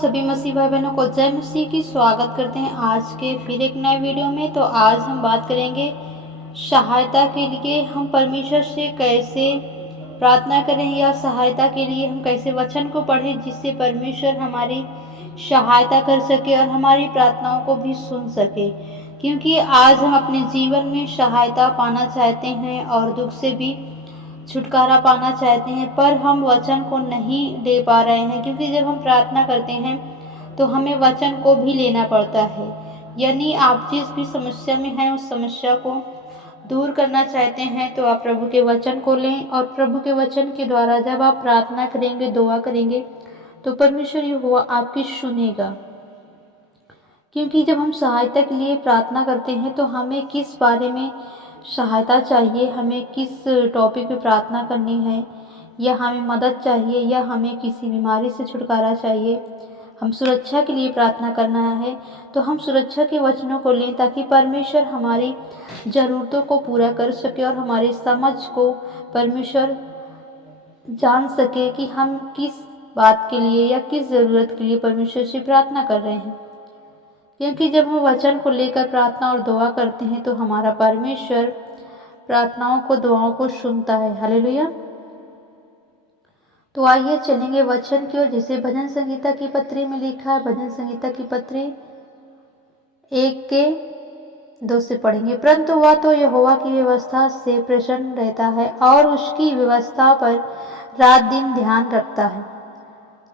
सभी मसीह भाई बहनों को जय मसीह की स्वागत करते हैं आज के फिर एक नए वीडियो में। तो आज हम बात करेंगे सहायता के लिए हम परमेश्वर से कैसे प्रार्थना करें या सहायता के लिए हम कैसे वचन को पढ़ें जिससे परमेश्वर हमारी सहायता कर सके और हमारी प्रार्थनाओं को भी सुन सके। क्योंकि आज हम अपने जीवन में सहायता पाना चाहते हैं और दुख से भी छुटकारा पाना चाहते हैं, पर हम वचन को नहीं ले पा रहे हैं। क्योंकि जब हम प्रार्थना करते हैं तो हमें वचन को भी लेना पड़ता है। यानी आप जिस भी समस्या में हैं उस समस्या को दूर करना चाहते हैं तो आप प्रभु के वचन को लें, और प्रभु के वचन के द्वारा जब आप प्रार्थना करेंगे, दुआ करेंगे, तो परमेश्वर यहोवा आपकी सुनेगा। क्योंकि जब हम सहायता के लिए प्रार्थना करते हैं तो हमें किस बारे में सहायता चाहिए, हमें किस टॉपिक पे प्रार्थना करनी है, या हमें मदद चाहिए, या हमें किसी बीमारी से छुटकारा चाहिए, हम सुरक्षा के लिए प्रार्थना करना है, तो हम सुरक्षा के वचनों को लें ताकि परमेश्वर हमारी ज़रूरतों को पूरा कर सके और हमारी समझ को परमेश्वर जान सके कि हम किस बात के लिए या किस ज़रूरत के लिए परमेश्वर से प्रार्थना कर रहे हैं। क्योंकि जब हम वचन को लेकर प्रार्थना और दुआ करते हैं तो हमारा परमेश्वर प्रार्थनाओं को, दुआओं को सुनता है। हालेलुया। तो आइए चलेंगे वचन की ओर, जिसे भजन संहिता की पत्री में लिखा है। भजन संहिता की पत्री 1:2 से पढ़ेंगे। परंतु वह तो यहोवा की व्यवस्था से प्रसन्न रहता है और उसकी व्यवस्था पर रात दिन ध्यान रखता है।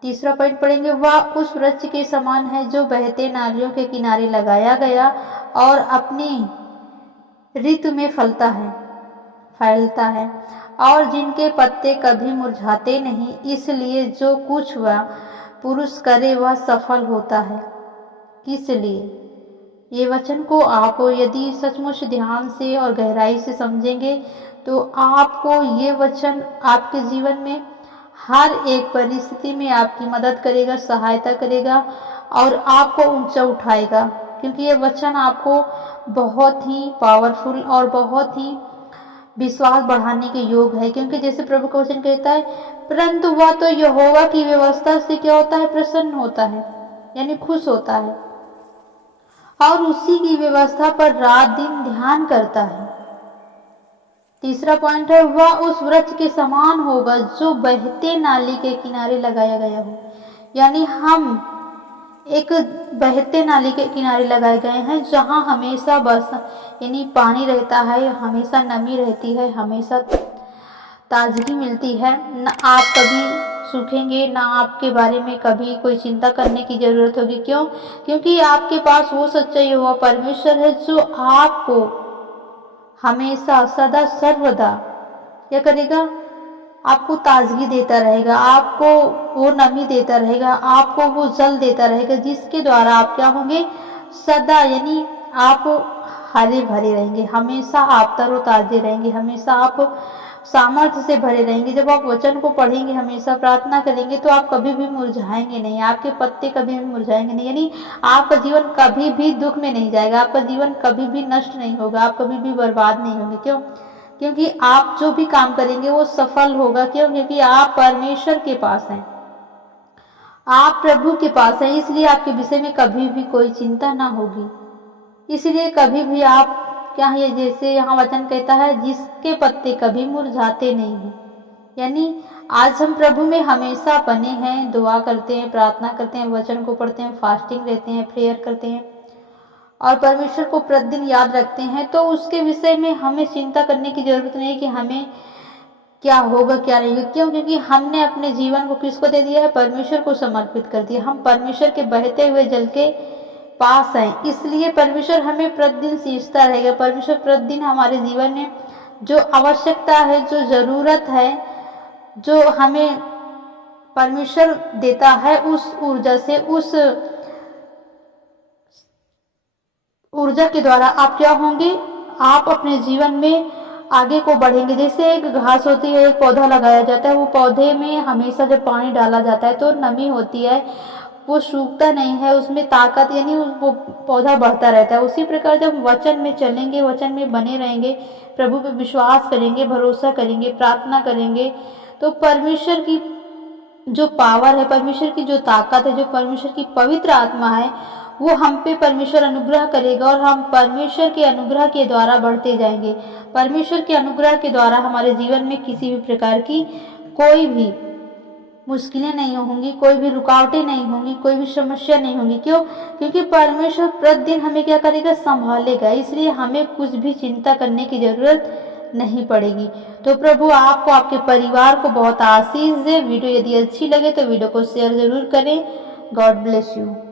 तीसरा पॉइंट पढ़ेंगे। वह उस वृक्ष के समान है जो बहते नालियों के किनारे लगाया गया और अपनी ऋतु में फैलता है और जिनके पत्ते कभी मुरझाते नहीं, इसलिए जो कुछ वह पुरुष करे वह सफल होता है। किस लिए? ये वचन को आप यदि सचमुच ध्यान से और गहराई से समझेंगे तो आपको ये वचन आपके जीवन में हर एक परिस्थिति में आपकी मदद करेगा, सहायता करेगा और आपको ऊंचा उठाएगा। क्योंकि ये वचन आपको बहुत ही पावरफुल और बहुत ही विश्वास बढ़ाने के योग है। क्योंकि जैसे प्रभु का वचन कहता है, परंतु वह तो यहोवा की व्यवस्था से क्या होता है? प्रसन्न होता है, यानी खुश होता है और उसी की व्यवस्था पर रात दिन ध्यान करता है। तीसरा पॉइंट है, वह उस वृक्ष के समान होगा जो बहते नाली के किनारे लगाया गया हो। यानी हम एक बहते नाली के किनारे लगाए गए हैं जहां हमेशा बस यानी पानी रहता है, हमेशा नमी रहती है, हमेशा ताजगी मिलती है। न आप कभी सूखेंगे, ना आपके बारे में कभी कोई चिंता करने की जरूरत होगी। क्यों? क्योंकि आपके पास वो सच्चाई हुआ परमेश्वर है जो आपको हमेशा सदा सर्वदा क्या करेगा? आपको ताजगी देता रहेगा, आपको वो नमी देता रहेगा, आपको वो जल देता रहेगा, जिसके द्वारा आप क्या होंगे? सदा यानी आप हरे भरे रहेंगे, हमेशा आप तरोताजे रहेंगे, हमेशा आप सामर्थ्य से भरे रहेंगे। जब आप वचन को पढ़ेंगे, हमेशा प्रार्थना करेंगे, तो आप कभी भी मुरझाएंगे नहीं, आपके पत्ते कभी भी मुरझाएंगे नहीं। यानी आपका जीवन कभी भी दुख में नहीं जाएगा, आपका जीवन कभी भी नष्ट नहीं होगा, आप कभी भी बर्बाद नहीं होंगे। क्यों? क्योंकि आप जो भी काम करेंगे वो सफल होगा। क्यों? क्योंकि आप परमेश्वर के पास हैं, आप प्रभु के पास हैं, इसलिए आपके विषय में कभी भी कोई चिंता ना होगी। इसलिए कभी भी आप क्या है, जैसे यहाँ वचन कहता है, जिसके पत्ते कभी मुरझाते नहीं हैं। यानी आज हम प्रभु में हमेशा बने हैं, दुआ करते हैं, प्रार्थना करते हैं, वचन को पढ़ते हैं, फास्टिंग रहते हैं, प्रेयर करते हैं और परमेश्वर को प्रतिदिन याद रखते हैं, तो उसके विषय में हमें चिंता करने की जरूरत नहीं कि हमें क्या होगा क्या नहीं होगा। क्यों? क्योंकि हमने अपने जीवन को किसको दे दिया है? परमेश्वर को समर्पित कर दिया। हम परमेश्वर के बहते हुए जल के पास हैं, इसलिए परमेश्वर हमें प्रतिदिन सींचता रहेगा। परमेश्वर प्रतिदिन हमारे जीवन में जो आवश्यकता है, जो जरूरत है, जो हमें परमेश्वर देता है, उस ऊर्जा से, उस ऊर्जा के द्वारा आप क्या होंगे? आप अपने जीवन में आगे को बढ़ेंगे। जैसे एक घास होती है, एक पौधा लगाया जाता है, वो पौधे में हमेशा जब पानी डाला जाता है तो नमी होती है, वो सूखता नहीं है, उसमें ताकत यानी वो पौधा बढ़ता रहता है। उसी प्रकार जब वचन में चलेंगे, वचन में बने रहेंगे, प्रभु पे विश्वास करेंगे, भरोसा करेंगे, प्रार्थना करेंगे, तो परमेश्वर की जो पावर है, परमेश्वर की जो ताकत है, जो परमेश्वर की पवित्र आत्मा है, वो हम पे परमेश्वर अनुग्रह करेगा और हम परमेश्वर के अनुग्रह के द्वारा बढ़ते जाएंगे। परमेश्वर के अनुग्रह के द्वारा हमारे जीवन में किसी भी प्रकार की कोई भी मुश्किलें नहीं होंगी, कोई भी रुकावटें नहीं होंगी, कोई भी समस्या नहीं होंगी। क्यों? क्योंकि परमेश्वर प्रतिदिन हमें क्या करेगा? संभालेगा। इसलिए हमें कुछ भी चिंता करने की जरूरत नहीं पड़ेगी। तो प्रभु आपको, आपके परिवार को बहुत आशीष दे। वीडियो यदि अच्छी लगे तो वीडियो को शेयर जरूर करें। God bless you.